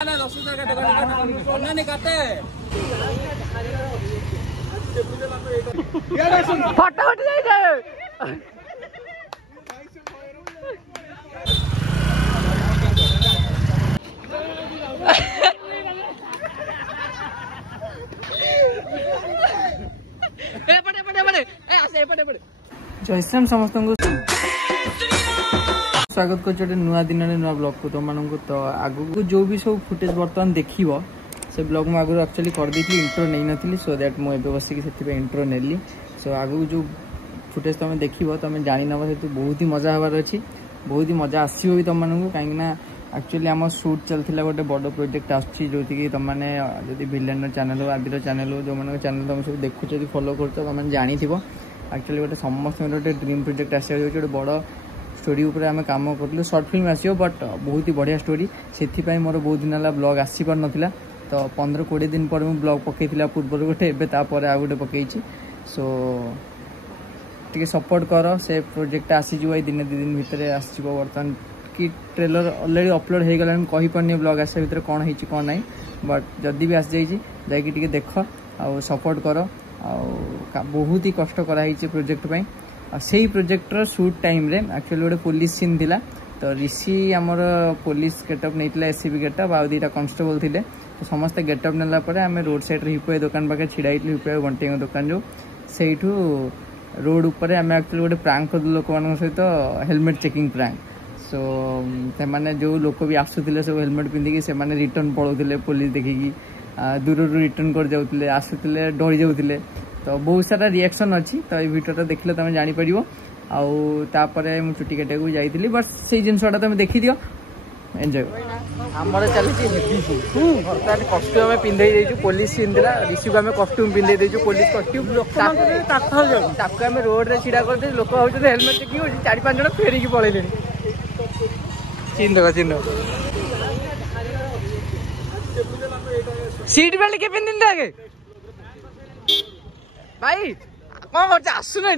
फटाफट जय श्री राम समस्त स्वागत कर नुआ दिन नुआ ब्लॉग को तुम मानक तो आगु जो भी सब फुटेज बर्तमान देखिबो से ब्लॉग में आगु एक्चुअली कर देती इंट्रो नहीं नथली सो दैट मुझे बसिक से इंट्रो नेली सो आगु जो फुटेज तुम देखिबो तुम जानि नबो से बहुत ही मजा हबार अछि बहुत ही मजा आसीबो भी तुम मानक कहीं ना एक्चुअली आम शूट चलता गोटे बड़ प्रोजेक्ट आछि जोथि कि तुम माने जदि विलेन चैनल हो आदिर चैनल हो जो मन चैनल तुम सब देखु फॉलो कर तुम जानी एक्चुअली गोटे समस्त गोटे ड्रीम प्रोजेक्ट आसा गोटे बड़ स्टोरी उपर आम कम करूँ सर्ट फिल्म आसो बट बहुत ही बढ़िया स्टोरी से मोर बहुत दिन है ब्लॉग आसी पार नाला तो 15-20 दिन पर मुझे ब्लॉग पकई पूर्व गोटे एवं तापर आ गए पकई सो टे सपोर्ट कर से प्रोजेक्ट आसीज दिन 2 दिन भितर आसो बर्तमान कि ट्रेलर अलरेडी अपलोड हो गला कहीपरि ब्लॉग आसा भितर कौन है कौन ना बट जदि भी आसी जाइए देख आ सपोर्ट कर बहुत ही कष्ट कराई प्रोजेक्ट से प्रोजेक्टर शूट टाइम रे एक्चुअली गोटे पुलिस सीन थिला तो ऋषि आमर पुलिस गेटअप नहीं एससीबी गेटअप आ 2टा कॉन्स्टेबल थिले तो समस्त गेटअप नेला परे आमे रोड साइड रे हिपे दुकान पाके छिड़ाई हिपे घंटे दुकान जो सेठू रोड ऊपर आमे एक्चुअली गोटे प्रांक कर लोक मान सहित हेलमेट चेकिंग प्रांक सो से माने जो लोक भी आसुथिले सब हेलमेट पिंधिकी से माने रिटर्न पळौथिले पुलिस देखिकी दूर रिटर्न कर जाउथिले आसुथिले डरी जाउथिले तो बहुत सारा रिएक्शन अच्छी तो ये वीडियो देखले तुम जापर आउे मुझे चुटी काटिया जाइली बट से जिनसा तुम देखी दियो एंजॉय आमर चली कस्ट्यूम पिंधे पुलिस सीन था ऋषि को आम कस्ट्यूम पिंधे पुलिस कस्ट्यूम रोड रे छिड़ा कर लोक भाव हेलमेट चेकिंग हो 4-5 जन फेरिकी पलैले चिन्ह चिन्ह सीट बेल्ट के पिंधि आगे भाई कौन कर आसुना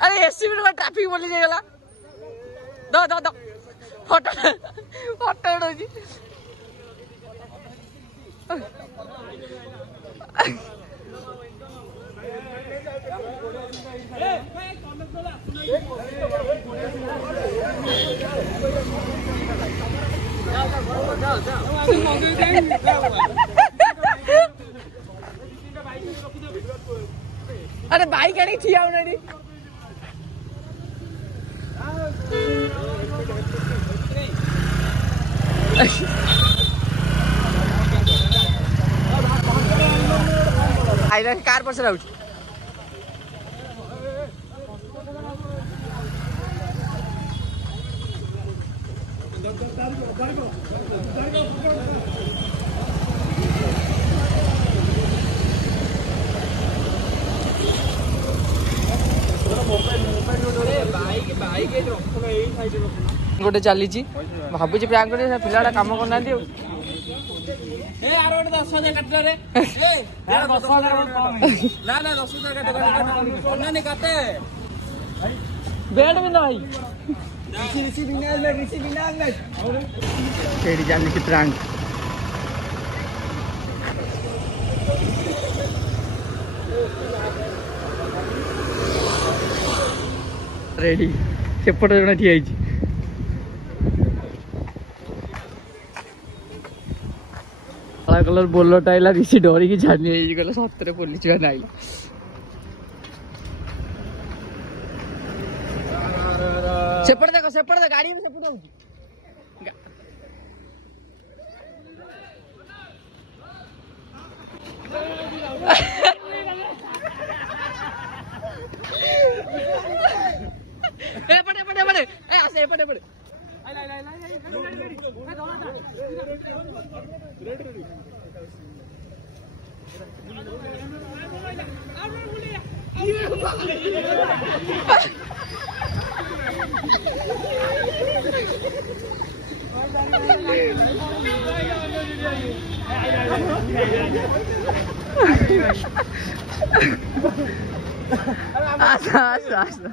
अरे एससीबी ट्राफिक बोली जाइगला दो दो दो फोटो फोटो उठी अरे बाइक आनी ठिया होना रे आइला कार पर से आउट गोटे चली भावुँ प्रांक पिला कम करना बेड भी ना चली प्रांक रेडी सेपटे जन ठिया काला कलर बोलर आइला ऋषि डरिकी छानी गला सतरे पुलिस मैंने आइला सेपटे देख गाड़ी में सेपटे पड़े पड़े पड़े ऐसे पड़े पड़े आसा आसा आसा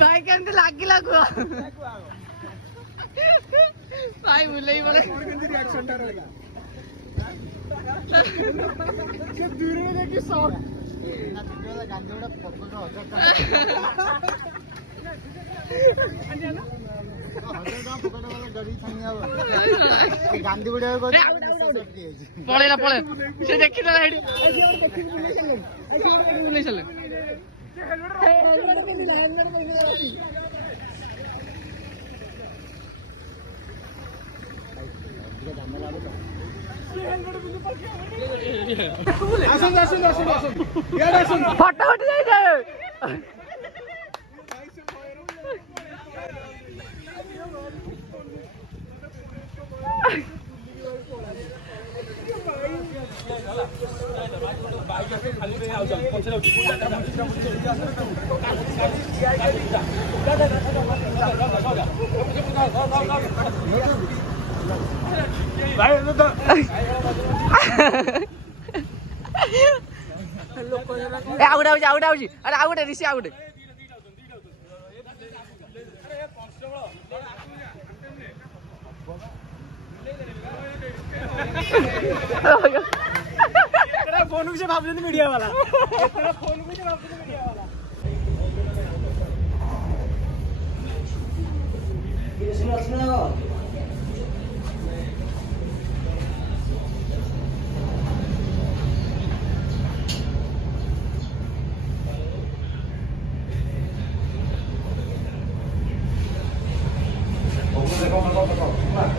भाई केमती लागिला को भाई बुलेई बोले केमती रिएक्शन टा रहला से दूर में देखि शॉट ना वीडियो गांधी उडा पकड़ गांधी वीडियो पळेला पळे से देखि ना हेडी बुलेई चले फटाफट जाए आउट अरे आउट ऋषि आउट फोन से भाव मीडिया वाला फोन से भाव मीडिया वाला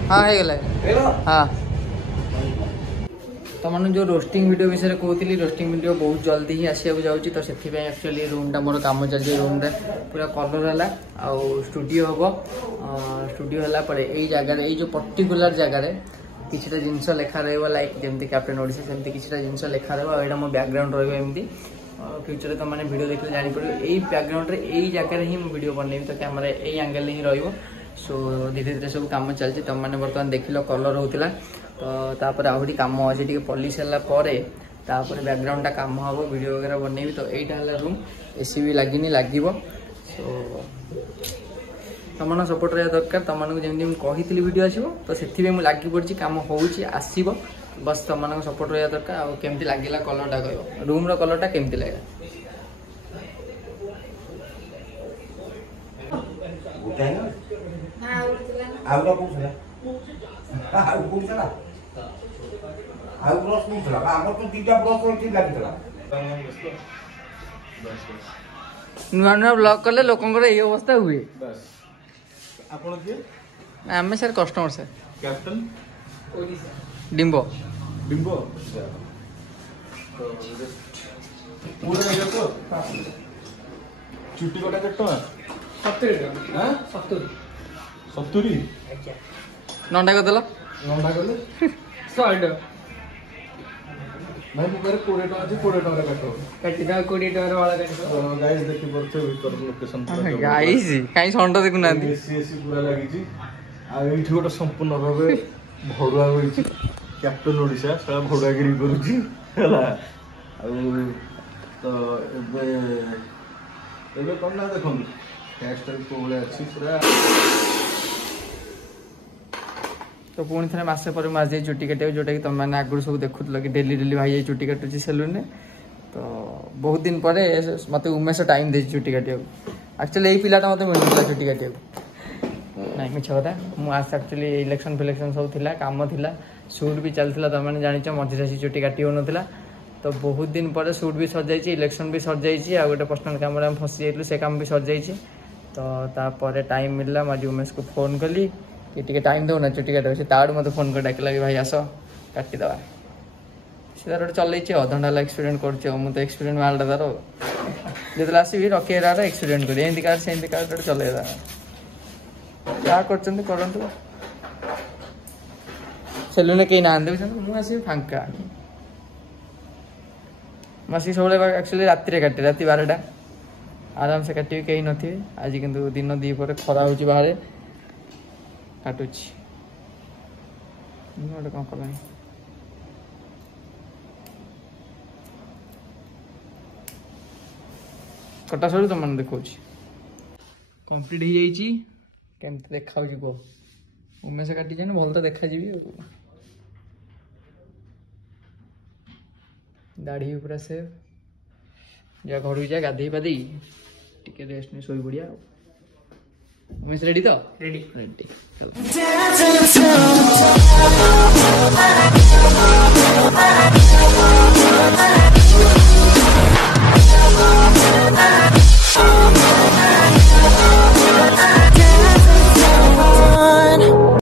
हाँ हाँ तुम जो रोस्टिंग वीडियो विषय कहती रोस्टिंग वीडियो बहुत जल्दी ही आसवाक जाऊँगी तो से एक्चुअली रूमटा मोर कम चलती रूम पूरा कलर है स्टूडियो हम स्टूडियो है यही जगह ये जो पर्टिकुलर जगह किसी जिनस लेखा रहा लाइक जमी कैप्टेन ओडिशा सेमती किसी जिनस लेखा रहा मो बैकग्राउंड रही फ्यूचर तुम मैंने वीडियो देखिए जापर यही बैकग्राउंड यही जगह ही वीडियो बनैबी तो कैमेरा यही एंगल ही रही सो धीरे धीरे सब कम चलती तुम मैंने बर्तमान देख लो कलर होता तो आहरी कम अच्छे पॉलिश है बैकग्राउंड कम हम वीडियो वगैरह बनैबी तो यहीटा है रूम एसी भी लगे लगे सो तुम सपोर्ट रहा दरकार तुमको जमी कही वीडियो आसो तो से लगी पड़ी कम होसब बस तुम सपोर्ट रहा दरकार आ केमती लगे कलरटा कह रूम कलरटा केमती लगे नुआ नुआ ब्लॉग कले लोकंकर ये अवस्था हुए आम सर कस्टमर सर कैप्टन डिम्बो डिम्बो चुट्टी कटा केट 70 नंडा करदेल नंडा कले 100 भाई मो करे 20 टका अछि 20 टका काटो कटिदा 20 टका वाला कटिदा गाइस देखि परते भीतर लोकेशन गाइस काई संडा देखु ना एसी पूरा लागि छी आ एठी गोटे संपूर्ण भाबे भरुआ होई छी कैप्टन ओडिशा सला भरुआगिरी करू छी हला आ तो एबे कोन ना देखन हेयर स्टाइल कोले अछि पूरा तो पुणी थे मसे पर मुझे चुट्टी काटे जोटा कि तुम मैंने आगुरी सब देखुल कि डेली डेली भाई चुट्टी काटुची सेलून तो बहुत दिन पर मत उमेश टाइम दे चुट्टी काटा एक्चुअली यही पिलाटा मत मिलूला चुट्टी काटा ना मिछ कथा मुझे एक्चुअली इलेक्शन फिलेक्शन सब थिला काम थिला शूट भी चलता तुम मैंने जान मझे आसी चुट्टी काटी हो ना तो बहुत दिन पर शूट भी सर जाइए इलेक्शन भी सर जाइए आ गोटे पर्सनाल काम फसी जाइलु से काम भी सर जाइए तो तापर टाइम मिलला मुझे उमेश को फोन कली कि टिके टाइम दो ना चुट्टी काटे से ताड़ मत फोन कर डाकला कि भाई आस काटिदेवा से तार चल अधघंटा एक्सपीरियंस कर एक्सपीरियंस मालटा तार जो आसबि रखे एक्सपीरियंस कर एमती कार से कार चल क्या कर सेलून कहीं ना मुझे फांका मसी सब एक्चुअली राति काटे राति 12टा आराम से काटे कहीं नथे आज किंतु दिन 2 पर खरा हो बाहर काटुची गोटे कौन कला कटा सरू तुम देखा कंप्लीट हो जाइए केमती देखा कह उमेश काटी जाए भल तो देखा दाढ़ी पूरा से जा घर जा गाधे पाधे टिके रेस्ट नहीं शोई पड़िया उमेश रेडी तो रेडी रेडी